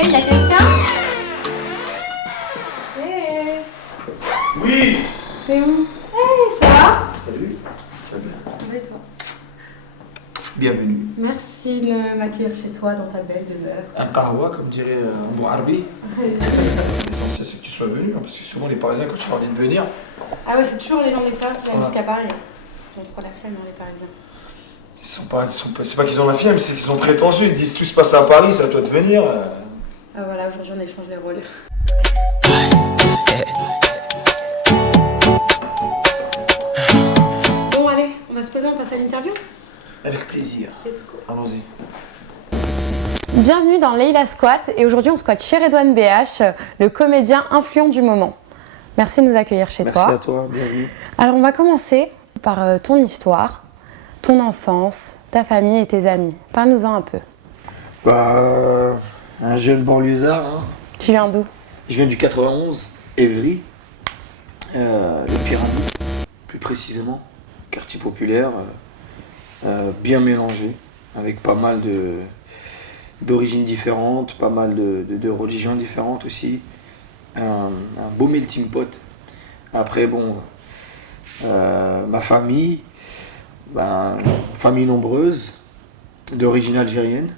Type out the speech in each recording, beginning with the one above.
Hey, y a quelqu'un? Hey. Oui. T'es où? Hey, ça va? Salut. Ça va bien? Ça va et toi? Bienvenue. Merci de m'accueillir chez toi dans ta belle demeure. Un qahwa, comme dirait en arabe. L'essentiel, c'est que tu sois venu, hein, parce que souvent les Parisiens, quand tu leur dis de venir, Ah ouais, c'est toujours les gens de l'extérieur qui viennent Ouais. jusqu'à Paris. Ils ont trop la flemme, hein, les Parisiens. c'est pas qu'ils ont la flemme, c'est qu'ils sont prétentieux. Ils te disent tout se passe à Paris, c'est à toi de venir. Ah voilà, aujourd'hui on échange les rôles. Bon allez, on va se poser, on passe à l'interview. Avec plaisir. Let's go. Allons-y. Bienvenue dans Leila Squat et aujourd'hui on squatte chez Redouane BH, le comédien influent du moment. Merci de nous accueillir chez toi. Merci à toi, bienvenue. Alors on va commencer par ton histoire, ton enfance, ta famille et tes amis. Parle-nous-en un peu. Un jeune banlieusard. Hein. Tu viens d'où? Je viens du 91, Évry, les Pyramides, plus précisément, quartier populaire, bien mélangé, avec pas mal d'origines différentes, pas mal de religions différentes aussi, un beau melting pot. Après, bon, ma famille, famille nombreuse, d'origine algérienne,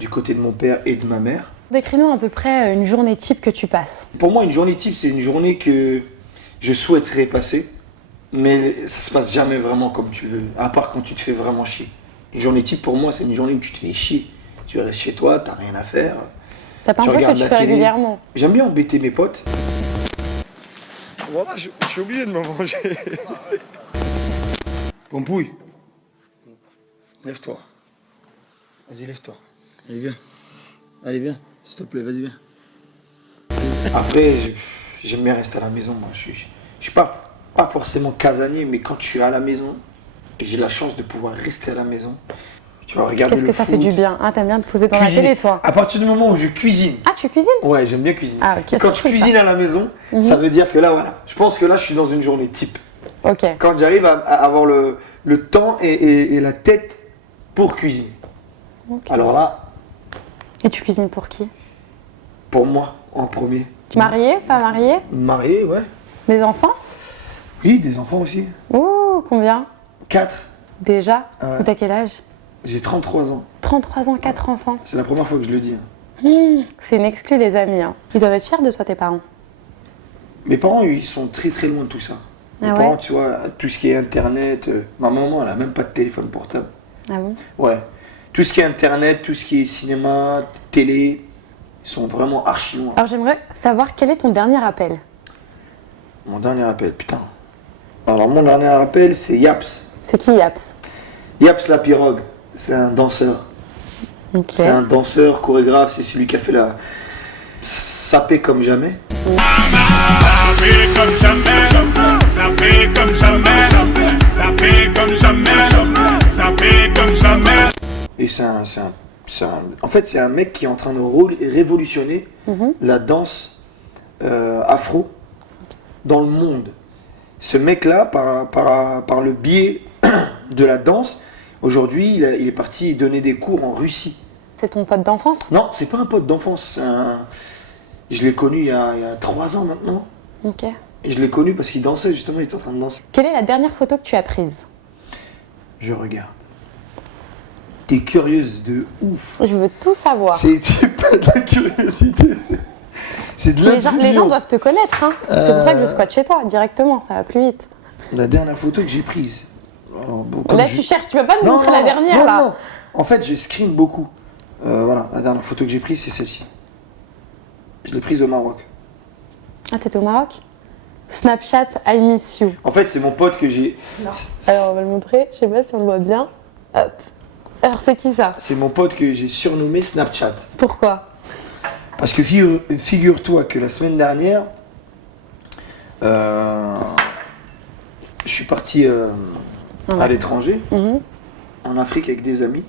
du côté de mon père et de ma mère. Décris-nous à peu près une journée type que tu passes. Pour moi, une journée type, c'est une journée que je souhaiterais passer, mais ça se passe jamais vraiment comme tu veux, à part quand tu te fais vraiment chier. Une journée type, pour moi, c'est une journée où tu te fais chier. Tu restes chez toi, t'as rien à faire. T'as pas un truc que tu fais régulièrement? J'aime bien embêter mes potes. Voilà, je suis obligé de me manger. Pompouille, lève-toi. Vas-y, lève-toi. Allez, viens. Allez, viens. S'il te plaît, vas-y, viens. Après, j'aime bien rester à la maison. Moi, je suis pas forcément casanier, mais quand je suis à la maison, et j'ai la chance de pouvoir rester à la maison, tu vas regarder le foot. Qu'est-ce que ça fait du bien, hein? T'aimes bien te poser dans la télé, toi? À partir du moment où je cuisine. Ah, tu cuisines? Ouais, j'aime bien cuisiner. Ah, ok, quand je cuisine à la maison, ça veut dire que là, voilà. Je pense que là, je suis dans une journée type. Ok. Quand j'arrive à avoir le temps et la tête pour cuisiner. Ok. Alors là, Et tu cuisines pour qui? pour moi, en premier. Marié, pas marié? Marié, ouais. Des enfants? Oui, des enfants aussi. Ouh, combien? 4. Déjà? Ouais. Ou t'as quel âge? J'ai 33 ans. 33 ans, 4 enfants. C'est la première fois que je le dis. Hein. C'est une exclue, les amis. Hein. Ils doivent être fiers de toi, tes parents. Mes parents, ils sont très très loin de tout ça. Mes Ah ouais? parents, tu vois, tout ce qui est internet. Ma maman, elle a même pas de téléphone portable. Ah bon? Ouais. Tout ce qui est internet, tout ce qui est cinéma, télé, ils sont vraiment archi loin. Alors j'aimerais savoir quel est ton dernier appel. Mon dernier appel, putain. Alors mon dernier appel, c'est Yaps. C'est qui Yaps? Yaps la pirogue. C'est un danseur. Ok. C'est un danseur, chorégraphe, c'est celui qui a fait la sapé comme jamais. Sapé comme jamais, sapé comme jamais, sapé comme jamais, sapé comme jamais. Et en fait, c'est un mec qui est en train de révolutionner la danse afro dans le monde. Ce mec-là, par le biais de la danse, aujourd'hui, il est parti donner des cours en Russie. C'est ton pote d'enfance? Non, c'est pas un pote d'enfance. Je l'ai connu il y a 3 ans maintenant. Ok. Et je l'ai connu parce qu'il dansait, justement, il était en train de danser. Quelle est la dernière photo que tu as prise? Je regarde. T'es curieuse de ouf. Je veux tout savoir. C'est pas de la curiosité, c'est de l'inclusion. Les gens doivent te connaître, hein. C'est pour ça que je squatte chez toi, directement, ça va plus vite. La dernière photo que j'ai prise. Alors, bon, comme Là, je- tu cherches, tu vas pas nous Non, montrer non, la dernière, non, là. non. En fait, je screen beaucoup. Voilà, la dernière photo que j'ai prise, c'est celle-ci. Je l'ai prise au Maroc. Ah, t'étais au Maroc? Snapchat, I miss you. En fait, c'est mon pote que j'ai. Alors, on va le montrer, je sais pas si on le voit bien. Hop. Alors, c'est qui ça? C'est mon pote que j'ai surnommé Snapchat. Pourquoi? Parce que figure-toi que la semaine dernière, je suis parti à l'étranger, en Afrique avec des amis.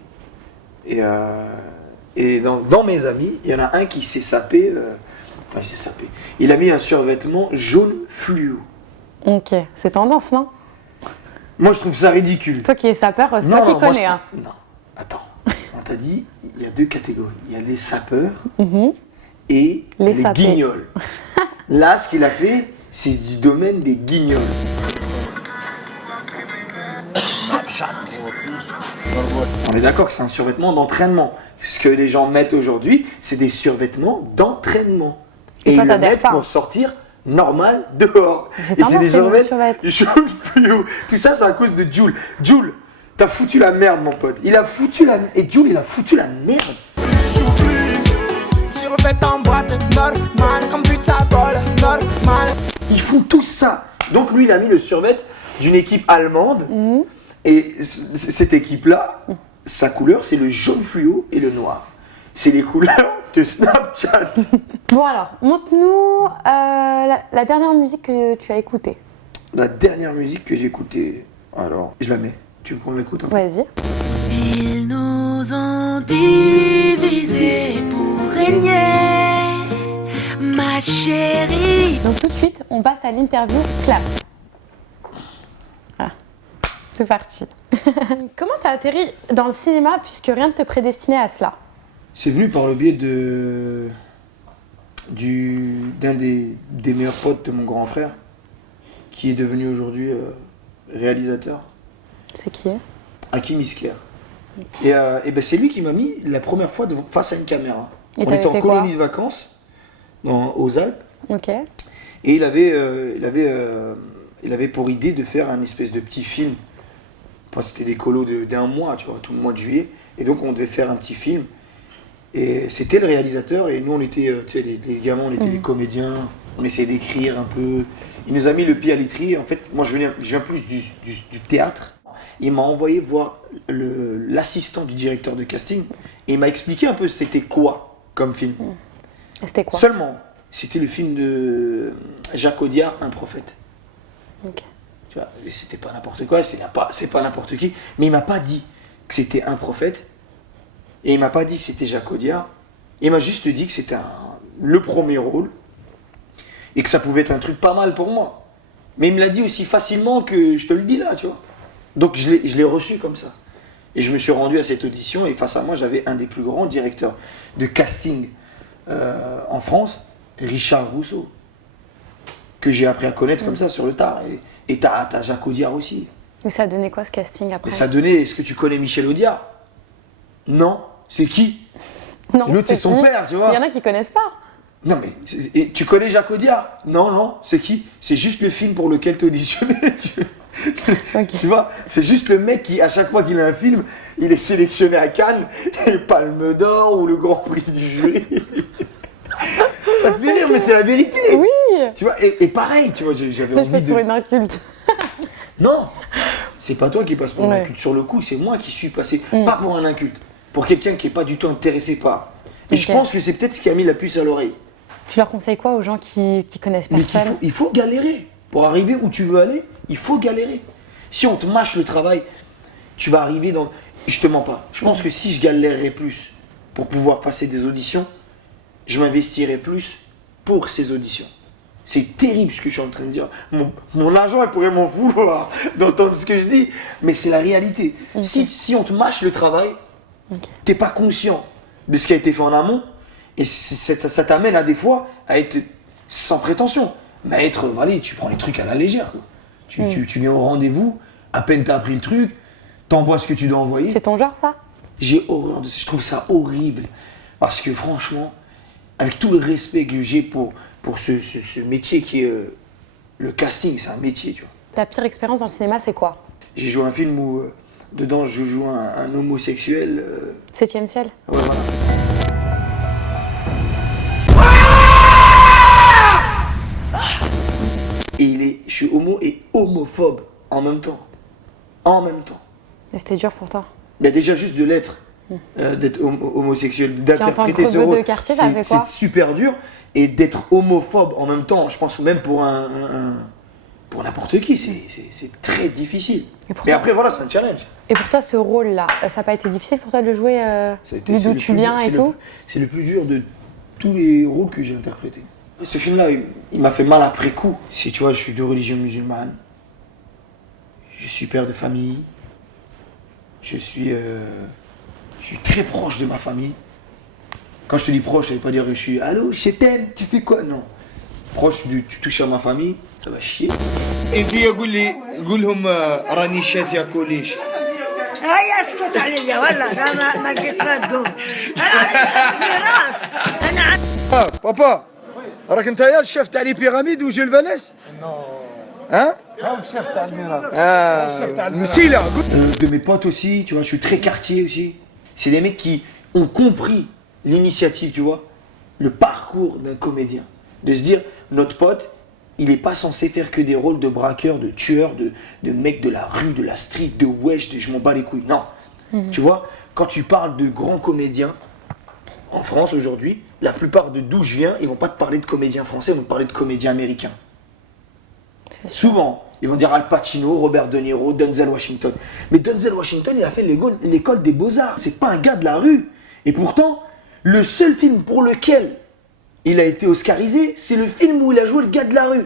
Et dans mes amis, il y en a un qui s'est sapé. Enfin, il s'est sapé. Il a mis un survêtement jaune fluo. Ok, c'est tendance, non? Moi, je trouve ça ridicule. Toi qui es sapeur, c'est Non, toi qui non, moi, connais, hein. Non, attends. t'as dit, il y a deux catégories. Il y a les sapeurs Mhm. et Les les sapés. guignols. Là, ce qu'il a fait, c'est du domaine des guignols. On est d'accord que c'est un survêtement d'entraînement. Ce que les gens mettent aujourd'hui, c'est des survêtements d'entraînement. Et toi, ils le t'adhères mettent pas. pour sortir normal dehors. C'est Et c'est tendance, des ces nouveaux survêtements Joule fluo. Tout ça, c'est à cause de Joule. Joule, t'as foutu la merde, mon pote. Il a foutu la... Et Joule, il a foutu la merde. Survêt en boîte, normal, comme but à bol, normal. Ils font tout ça. Donc lui, il a mis le survêt d'une équipe allemande. Et cette équipe-là, sa couleur, c'est le jaune fluo et le noir. C'est les couleurs de Snapchat. Bon alors, montre-nous la dernière musique que tu as écoutée. La dernière musique que j'ai écoutée, alors, je la mets. Tu veux qu'on l'écoute un peu? Vas-y. Ils nous ont divisés pour régner, ma chérie. Donc tout de suite, on passe à l'interview clap. Voilà. C'est parti. Comment t'as atterri dans le cinéma puisque rien ne te prédestinait à cela? C'est venu par le biais d'un des meilleurs potes de mon grand frère, qui est devenu aujourd'hui réalisateur, C'est qui est? Hakim Isker. Et ben c'est lui qui m'a mis la première fois face à une caméra. Et On t'avais était en fait quoi? colonie de vacances aux Alpes, Ok. et il avait pour idée de faire un espèce de petit film. Enfin, c'était des colos d'un mois, tu vois, tout le mois de juillet. Et donc on devait faire un petit film. Et c'était le réalisateur, et nous on était, tu sais, les gamins, on était les comédiens, on essayait d'écrire un peu. Il nous a mis le pied à l'étrier. En fait, moi je viens plus du théâtre. Il m'a envoyé voir l'assistant du directeur de casting, et il m'a expliqué un peu c'était quoi comme film. Et c'était quoi? Seulement, c'était le film de Jacques Audiard, Un prophète. Ok. Tu vois, et c'était pas n'importe quoi, c'est pas n'importe qui, mais il m'a pas dit que c'était un prophète, et il m'a pas dit que c'était Jacques Audiard, il m'a juste dit que c'était le premier rôle, et que ça pouvait être un truc pas mal pour moi. Mais il me l'a dit aussi facilement que je te le dis là, tu vois. Donc je l'ai reçu comme ça. Et je me suis rendu à cette audition, et face à moi, j'avais un des plus grands directeurs de casting en France, Richard Rousseau, que j'ai appris à connaître comme ça sur le tard. Et t'as Jacques Audiard aussi. Et ça a donné quoi ce casting après? Et ça donnait, est-ce que tu connais Michel Audiard? Non. C'est qui? Non, Et l'autre, c'est son qui? père, tu vois. Il y en a qui connaissent pas. Non mais, et tu connais Jacques Audiard? Non, c'est qui? C'est juste le film pour lequel t'es auditionné. Ok. Tu vois, c'est juste le mec qui, à chaque fois qu'il a un film, il est sélectionné à Cannes, et Palme d'Or ou le Grand Prix du jury. Ça te fait rire, mais c'est la vérité. Oui. Tu vois, et pareil, tu vois, j'avais Là, je envie passe de... pour une inculte. Non, c'est pas toi qui passes pour un Ouais. inculte. Sur le coup, c'est moi qui suis passé, pas pour un inculte, pour quelqu'un qui est pas du tout intéressé par. Et je Ok. pense que c'est peut-être ce qui a mis la puce à l'oreille. Tu leur conseilles quoi aux gens qui connaissent Mais personne? il faut galérer. Pour arriver où tu veux aller, il faut galérer. Si on te mâche le travail, tu vas arriver dans... Je te mens pas. Je pense que si je galérerais plus pour pouvoir passer des auditions, je m'investirais plus pour ces auditions. C'est terrible ce que je suis en train de dire. Mon agent, il pourrait m'en vouloir d'entendre ce que je dis, mais c'est la réalité. Si on te mâche le travail, t'es pas conscient de ce qui a été fait en amont, et ça t'amène à des fois à être sans prétention, mais à être, allez, tu prends les trucs à la légère, quoi. Tu viens au rendez-vous, à peine t'as appris le truc, t'envoies ce que tu dois envoyer. C'est ton genre ça? J'ai horreur de ça, je trouve ça horrible. Parce que franchement, avec tout le respect que j'ai pour ce métier qui est le casting, c'est un métier, tu vois. Ta pire expérience dans le cinéma, c'est quoi? J'ai joué un film où, dedans, je joue un homosexuel. 7e ciel? Ouais, voilà. Et je suis homo et homophobe en même temps. En même temps. Et c'était dur pour toi? Mais déjà juste de l'être, d'être homosexuel, en tant d'interpréter que ce rebeu rôle, de quartier, ça fait quoi? c'est super dur. Et d'être homophobe en même temps, je pense même pour pour n'importe qui, c'est très difficile. Et pour Mais toi- après voilà, c'est un challenge. Et pour toi, ce rôle-là, ça n'a pas été difficile pour toi de le jouer, Ça a été- vu c'est d'où le tu plus viens dur- et c'est tout? C'est le plus dur de tous les rôles que j'ai interprétés. Ce film-là, il m'a fait mal après coup. Si tu vois, je suis de religion musulmane, je suis père de famille, je suis je suis très proche de ma famille. Quand je te dis proche, ça veut pas dire que je suis allô, je t'aime, tu fais quoi? Non. Proche, tu touches à ma famille, ça va chier. انت يقول لي قول لهم راني شاف ياكليش. هيا اسكت عليا والله ما لقيت ما تقول ميراث انا بابا راك انت يا الشيف تاع لي بيراميد وجيل فاليس؟ Hein? De mes potes aussi, tu vois, je suis très quartier aussi. C'est des mecs qui ont compris l'initiative, tu vois, le parcours d'un comédien. De se dire, notre pote, il n'est pas censé faire que des rôles de braqueur, de tueur, de mec de la rue, de la street, de wesh, de je m'en bats les couilles. Non. Tu vois, quand tu parles de grands comédiens, en France aujourd'hui, la plupart de d'où je viens, ils vont pas te parler de comédiens français, ils vont te parler de comédiens américains. Souvent, ils vont dire Al Pacino, Robert De Niro, Denzel Washington. Mais Denzel Washington, il a fait l'école des beaux-arts. C'est pas un gars de la rue. Et pourtant, le seul film pour lequel il a été oscarisé, c'est le film où il a joué le gars de la rue.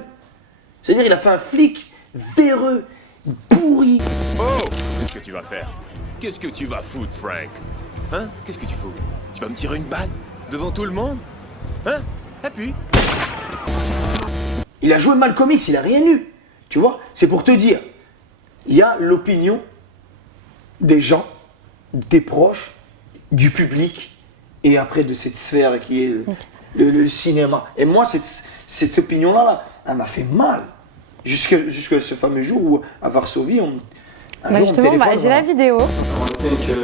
C'est-à-dire, il a fait un flic véreux, pourri. Oh, qu'est-ce que tu vas faire? Qu'est-ce que tu vas foutre, Frank? Hein? Qu'est-ce que tu fous? Tu vas me tirer une balle? Devant tout le monde? Hein? Appuie. Il a joué Malcolm X, il a rien eu. Tu vois? C'est pour te dire, il y a l'opinion des gens, des proches, du public, et après de cette sphère qui est le cinéma. Et moi, cette opinion-là, elle m'a fait mal. Jusqu'à ce fameux jour où, à Varsovie, un jour, justement, j'ai la vidéo. I think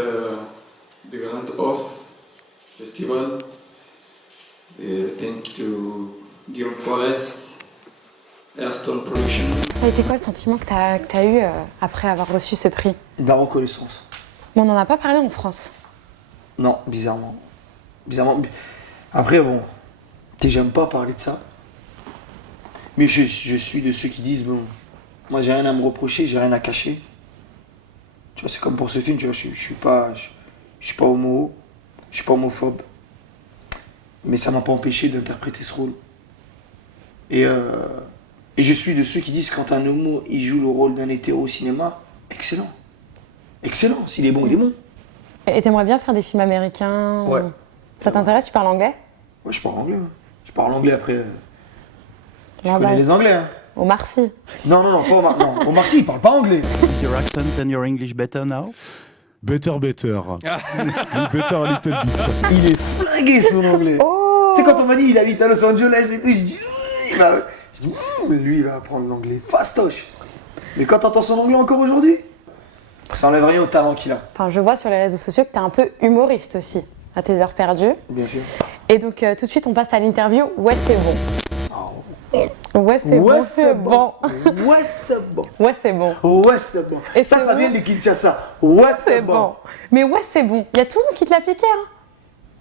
the Grand Off Festival, thank to Guillaume Forest, Airstone Production. Ça a été quoi le sentiment que t'as eu après avoir reçu ce prix? De la reconnaissance. Mais on n'en a pas parlé en France. Non, bizarrement. Bizarrement. Après, bon, j'aime pas parler de ça. Mais je suis de ceux qui disent, bon, moi j'ai rien à me reprocher, j'ai rien à cacher. Tu vois, c'est comme pour ce film, tu vois, je suis pas homo, je suis pas homophobe. Mais ça m'a pas empêché d'interpréter ce rôle. Et je suis de ceux qui disent quand un homo il joue le rôle d'un hétéro au cinéma, excellent. Excellent, s'il est bon, il est bon. Et t'aimerais bien faire des films américains? Ouais. Ça t'intéresse? Tu parles anglais? Ouais, je parle anglais. Hein. Je parle anglais après. Je La connais base. les anglais. Hein. Omar Sy. Non, pas Omar. Non, Omar Sy, il parle pas anglais. Is your accent and your English better now? Better. Better a little bit. Il est flingué son anglais. Oh! Tu sais, quand on m'a dit il habite à Los Angeles et tout, je dis oui, mais lui il va apprendre l'anglais fastoche. Mais quand t'entends son anglais encore aujourd'hui, ça enlève rien au talent qu'il a. Enfin, je vois sur les réseaux sociaux que t'es un peu humoriste aussi, à tes heures perdues. Bien sûr. Et donc, tout de suite, on passe à l'interview. Ouais, c'est bon. Ouais, c'est bon, c'est bon. Ouais, c'est bon. Ouais, c'est bon. Ouais, c'est bon. Et Ça c'est vient bon. de Kinshasa. Ouais, C'est bon. Mais ouais, c'est bon. Il y a tout le monde qui te l'a piqué, hein.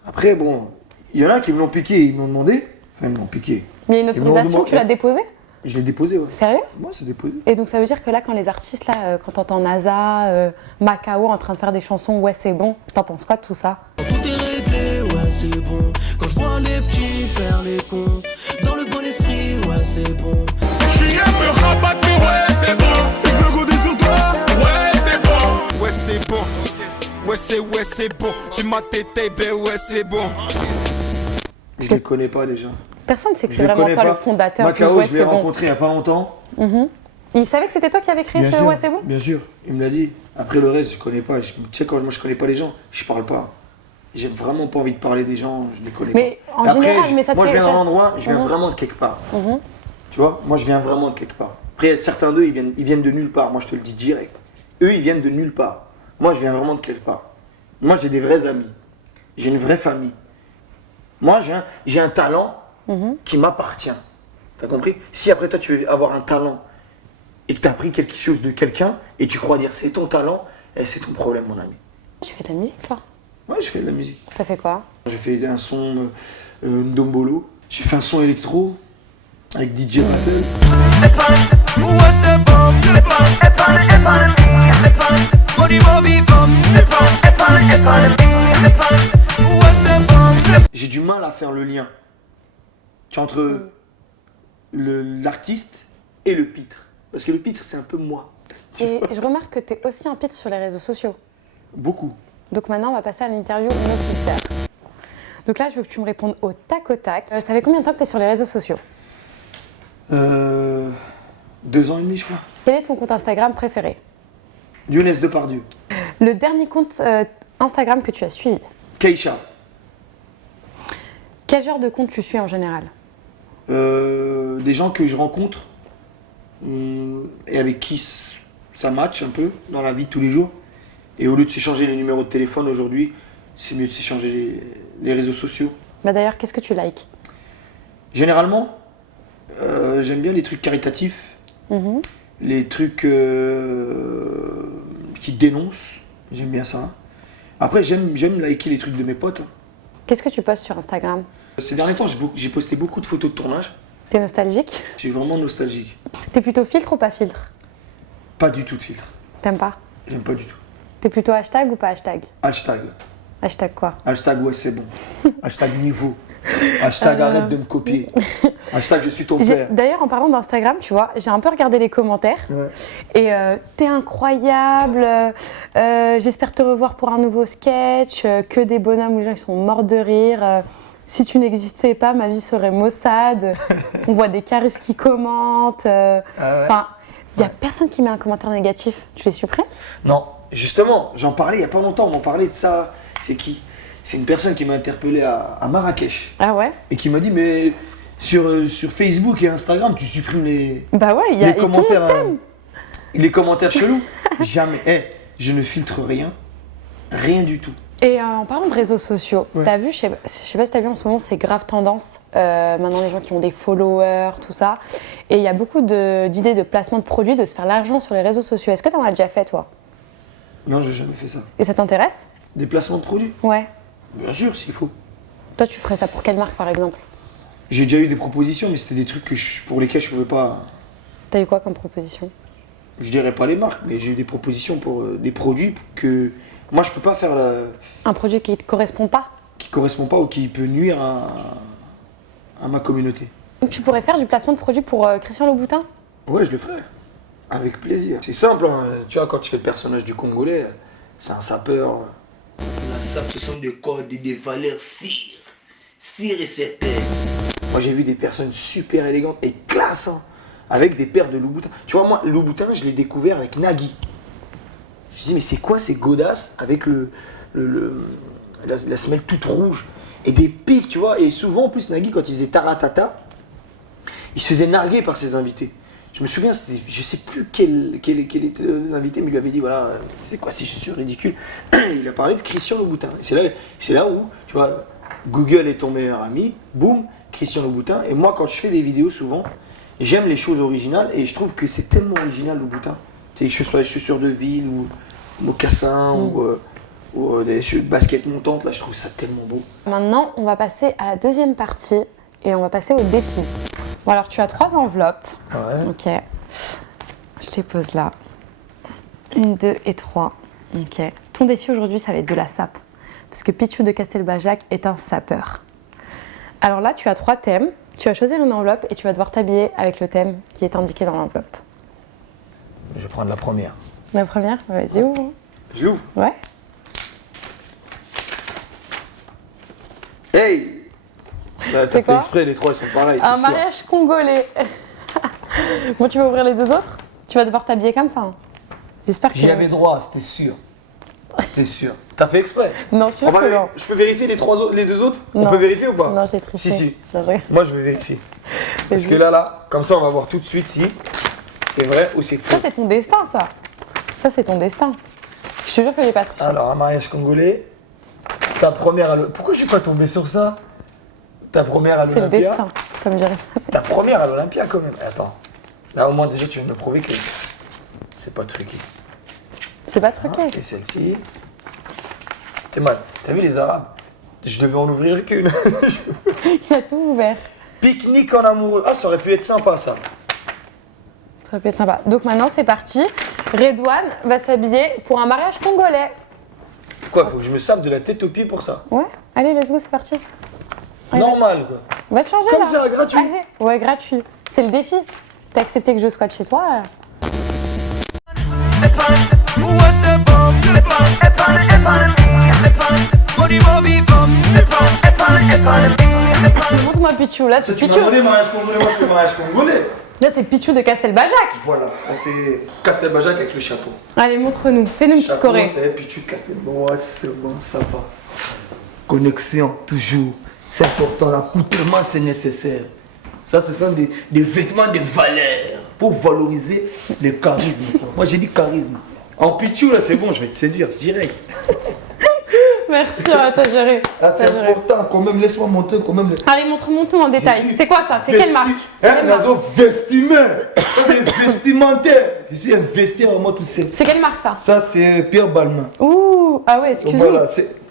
Après, bon, il y en a qui me l'ont piqué, ils m'ont demandé. Enfin, ils me l'ont piqué. Mais il y a une Ils m'ont autorisation, demandé- tu l'as déposée? Je l'ai déposé, ouais. Sérieux? Moi, c'est déposé. Et donc, ça veut dire que là, quand les artistes, là, quand t'entends NASA, Macao en train de faire des chansons, ouais, c'est bon, t'en penses quoi de tout ça? Tout est réglé, ouais c'est bon. Quand je vois les petits faire les cons, dans le bon esprit, ouais c'est bon. J'suis un peu rabattu, ouais, c'est bon. J'me godis sur toi, ouais, c'est bon. Ouais, c'est bon. Ouais, c'est bon. J'ai ma tête, ben ouais, c'est bon. Je les connais pas déjà. Personne ne sait que Je c'est les vraiment connais toi pas. le fondateur du Macao, ouais, je l'ai c'est bon. rencontré il y a pas longtemps. Il savait que c'était toi qui avais créé ce ouais, c'est bon? Bien sûr, il me l'a dit. Après le reste, je connais pas. Tu sais, quand moi je connais pas les gens, je parle pas. J'ai vraiment pas envie de parler des gens, je les connais Mais pas. en Et après, général, mais ça te moi je fait- viens ça- d'un endroit, je viens Mhm. vraiment de quelque part. Tu vois, moi je viens vraiment de quelque part. Après, certains d'eux, ils viennent de nulle part. Moi je te le dis direct. Eux, ils viennent de nulle part. Moi, je viens vraiment de quelque part. Moi, j'ai des vrais amis. J'ai une vraie famille. Moi, j'ai un talent qui m'appartient. T'as compris? Si après toi, tu veux avoir un talent et que tu as pris quelque chose de quelqu'un et tu crois dire c'est ton talent, c'est ton problème, mon ami. Tu fais de la musique, toi? Ouais, j'ai fait de la musique. T'as fait quoi? J'ai fait un son Ndombolo. J'ai fait un son électro avec DJ Battle. Ouais c'est bon, ouais c'est bon. J'ai du mal à faire le lien entre l'artiste et le pitre. Parce que le pitre, c'est un peu moi. Et je remarque que t'es aussi un pitch sur les réseaux sociaux. Beaucoup. Donc maintenant, on va passer à l'interview nécessaire. Donc là, je veux que tu me répondes au tac au tac. Ça fait combien de temps que tu es sur les réseaux sociaux? 2 ans et demi, je crois. Quel est ton compte Instagram préféré? Younes Depardieu. Le dernier compte Instagram que tu as suivi? Keisha. Quel genre de compte tu suis en général? Des gens que je rencontre et avec qui ça match un peu dans la vie de tous les jours. Et au lieu de s'échanger les numéros de téléphone aujourd'hui, c'est mieux de s'échanger les réseaux sociaux. Bah d'ailleurs, qu'est-ce que tu likes? Généralement, j'aime bien les trucs caritatifs, les trucs qui dénoncent, j'aime bien ça. Après, j'aime liker les trucs de mes potes. Qu'est-ce que tu postes sur Instagram? Ces derniers temps, j'ai posté beaucoup de photos de tournage. T'es nostalgique? Je suis vraiment nostalgique. T'es plutôt filtre ou pas filtre? Pas du tout de filtre. T'aimes pas? J'aime pas du tout. T'es plutôt hashtag ou pas hashtag? Hashtag. Hashtag quoi? Hashtag ouais, c'est bon. Hashtag niveau. Hashtag arrête de me copier. Hashtag je suis ton père. D'ailleurs, en parlant d'Instagram, tu vois, j'ai un peu regardé les commentaires. Ouais. Et t'es incroyable, j'espère te revoir pour un nouveau sketch, que des bonhommes où les gens ils sont morts de rire. Si tu n'existais pas, ma vie serait maussade. On voit des carisses qui commentent. Enfin, il n'y a personne qui met un commentaire négatif. Tu les supprimes? Non, justement, j'en parlais il n'y a pas longtemps. On m'en parlait de ça. C'est qui? C'est une personne qui m'a interpellé à Marrakech. Ah ouais? Et qui m'a dit, mais sur Facebook et Instagram, tu supprimes les, bah ouais, y a, les commentaires. Les commentaires chelous. Jamais. Je ne filtre rien. Rien du tout. Et en parlant de réseaux sociaux, ouais. T'as vu, je sais pas si t'as vu en ce moment, c'est grave tendance. Maintenant, les gens qui ont des followers, tout ça. Et il y a beaucoup d'idées de placement de produits, de se faire l'argent sur les réseaux sociaux. Est-ce que t'en as déjà fait, toi? Non, j'ai jamais fait ça. Et ça t'intéresse? Des placements de produits? Ouais. Bien sûr, s'il faut. Toi, tu ferais ça pour quelle marque, par exemple? J'ai déjà eu des propositions, mais c'était des trucs pour lesquels je pouvais pas... T'as eu quoi comme proposition? Je dirais pas les marques, mais j'ai eu des propositions pour des produits que... Moi, je peux pas faire un produit qui ne te correspond pas? Qui correspond pas ou qui peut nuire à ma communauté. Donc tu pourrais faire du placement de produit pour Christian Louboutin? Ouais, je le ferais. Avec plaisir. C'est simple, hein. Tu vois, quand tu fais le personnage du Congolais, c'est un sapeur. La sape, ce sont des codes et des valeurs sûres et certaines. Moi, j'ai vu des personnes super élégantes et classe, hein, avec des paires de Louboutin. Tu vois, moi, Louboutin, je l'ai découvert avec Nagui. Je me dis, mais c'est quoi ces godasses avec la semelle toute rouge et des pics, tu vois. Et souvent, en plus, Nagui, quand il faisait Taratata, il se faisait narguer par ses invités. Je me souviens, je sais plus quel était l'invité, mais il lui avait dit, voilà, c'est quoi ces chaussures ridicules. Il a parlé de Christian Louboutin. Et c'est là où, tu vois, Google est ton meilleur ami, boum, Christian Louboutin. Et moi, quand je fais des vidéos, souvent, j'aime les choses originales et je trouve que c'est tellement original, Louboutin. Les chaussures de ville ou mocassins ou des baskets montantes, là je trouve ça tellement beau. Maintenant on va passer à la deuxième partie et on va passer au défi. Bon alors tu as 3 enveloppes. Ouais. Ok. Je les pose là. 1, 2 et 3. Ok. Ton défi aujourd'hui ça va être de la sape. Parce que Pichou de Castelbajac est un sapeur. Alors là tu as 3 thèmes. Tu vas choisir une enveloppe et tu vas devoir t'habiller avec le thème qui est indiqué dans l'enveloppe. Je vais prendre la première. La première? Vas-y, ouvre. Je l'ouvre? Ouais. Hey! Là, t'as fait exprès, les 3 ils sont pareils. Un mariage congolais. Bon, tu vas ouvrir les 2 autres? Tu vas devoir t'habiller comme ça. Hein. J'espère que... J'y avais droit, c'était sûr. C'était sûr. T'as fait exprès? Non, je te jure que non. Je peux vérifier les 2 autres? Non. On peut vérifier ou pas? Non, j'ai triché. Si. Non, moi, je vais vérifier. Parce que là, comme ça, on va voir tout de suite si c'est vrai ou c'est faux. Ça, c'est ton destin, ça. Ça, c'est ton destin. Je te jure que j'ai pas triché. Alors, un mariage congolais. Ta première à Pourquoi je suis pas tombé sur ça? Ta première à l'Olympia. C'est le destin, comme dirait. Ta première à l'Olympia, quand même. Attends. Là, au moins, déjà, tu viens de me prouver que c'est pas truqué. C'est pas truqué. Et celle-ci. T'es mal. T'as vu les Arabes? Je devais en ouvrir qu'une. Il a tout ouvert. Pique-nique en amoureux. Ah, ça aurait pu être sympa, ça. Ça aurait pu être sympa. Donc maintenant, c'est parti. Redouane va s'habiller pour un mariage congolais. Quoi, faut que je me sape de la tête aux pieds pour ça? Ouais. Allez, let's go, c'est parti. Allez, normal, quoi. Va te changer, comme là. Ça, gratuit. Allez. Ouais, gratuit. C'est le défi. T'as accepté que je squatte chez toi là. Ouais, c'est bon. Montre-moi Pichou, là c'est Tu m'as Pichou. demandé mariage congolais, moi je fais mariage congolais. Là c'est Pichou de Castelbajac. Voilà, là, c'est Castelbajac avec le chapeau. Allez, montre-nous, fais-nous une petite Chapeau, choré. c'est Pichou de Castelbajac. Ouais, c'est bon, ça va. Connexion, toujours. C'est important, l'accoutrement c'est nécessaire. Ça, ce sont des vêtements de valeur pour valoriser le charisme. Moi j'ai dit charisme. En Pichou là, c'est bon, je vais te séduire direct. Merci, t'as géré. Ah, c'est important quand même, laisse-moi montrer quand même. Allez, montre-moi tout en détail. C'est quoi ça? C'est quelle marque? C'est quelle marque? Vestimentaire. Ça, c'est vestimentaire. Ici, un vestiaire vraiment tout seul. C'est quelle marque ça? Ça, c'est Pierre Balmain. Ouh, ah ouais, excuse-moi. Voilà,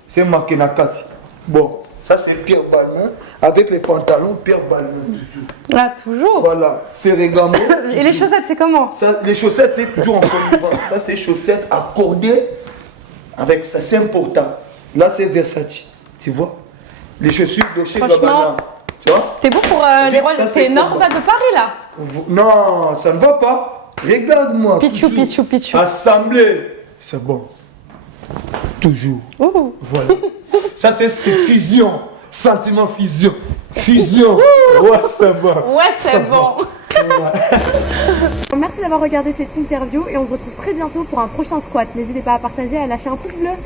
c'est marqué Nakati. Bon, ça, c'est Pierre Balmain. Avec les pantalons, Pierre Balmain, toujours. Ah, toujours? Voilà, Ferragamo. Et les chaussettes, c'est comment? Ça, les chaussettes, c'est toujours en connivence. Ça, c'est chaussettes accordées avec ça, c'est important. Là, c'est Versace, tu vois. Les chaussures de chez Gabbana, tu vois. T'es bon pour les rôles, c'est Norba de Paris, là? Non, ça ne va pas. Regarde-moi. Pichou, Pichou, Pichou. Assemblée, c'est bon. Toujours. Ouh. Voilà. Ça, c'est fusion. Sentiment fusion. Fusion. Ouais, c'est bon. Ouais, c'est bon. Merci d'avoir regardé cette interview et on se retrouve très bientôt pour un prochain squat. N'hésitez pas à partager et à lâcher un pouce bleu.